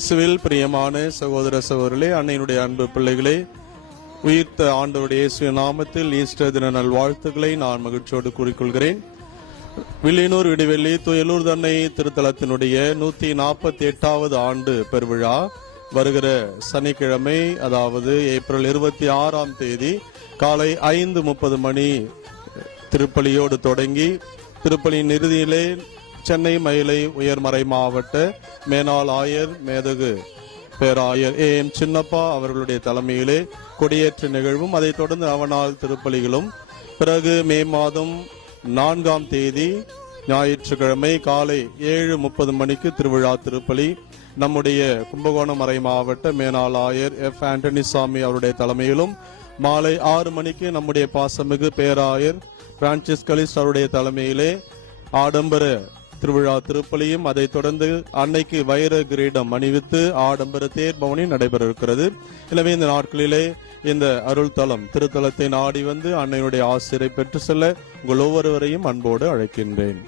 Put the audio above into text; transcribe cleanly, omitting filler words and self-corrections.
இயேசுவில் பிரியமான சகோதர சகோதரர்களே, அன்னையினுடைய அன்பு பிள்ளைகளே, உயிர்த்த ஆண்டவருடைய இயேசு நாமத்தில் ஈஸ்டர் தின நல்வாழ்த்துக்களை நான் மகிழ்ச்சியோடு கூறிக்கொள்கிறேன். வில்லியனூர் விடிவெள்ளி துயலூர் தன்னை திருத்தலத்தினுடைய 148வது ஆண்டு பெருவிழா வருகிற சனிக்கிழமை, அதாவது ஏப்ரல் 26ஆம் தேதி காலை 5:30 மணி திருப்பலியோடு தொடங்கி திருப்பலியின் இறுதியிலே சென்னை மயிலை உயர்மறை மாவட்ட மேனாள் ஆயர் மேதகு பேராயர் ஏஎம் சின்னப்பா அவர்களுடைய தலைமையிலே கொடியேற்ற நிகழ்வும், அதைத் தொடர்ந்து அவனால் திருப்பலிகளும், பிறகு மே மாதம் 4ஆம் தேதி ஞாயிற்றுக்கிழமை காலை 7:30 மணிக்கு திருவிழா திருப்பலி நம்முடைய கும்பகோணம் மறை மாவட்ட மேனாள் ஆயர் எஃப் ஆண்டனிசாமி அவருடைய தலைமையிலும், மாலை 6 மணிக்கு நம்முடைய பாசமிகு பேராயர் பிரான்சிஸ் கலிஸ் அவருடைய தலைமையிலே ஆடம்பர திருவிழா திருப்பலியும், அதைத் தொடர்ந்து அன்னைக்கு வைர கிரீடம் அணிவித்து ஆடம்பர தேர்பவனி நடைபெற இருக்கிறது. எனவே இந்த நாட்களிலே இந்த அருள் தலம் திருத்தலத்தை நாடி வந்து அன்னையுடைய ஆசிரை பெற்று செல்ல உங்கள் ஒவ்வொருவரையும் அன்போடு அழைக்கின்றேன்.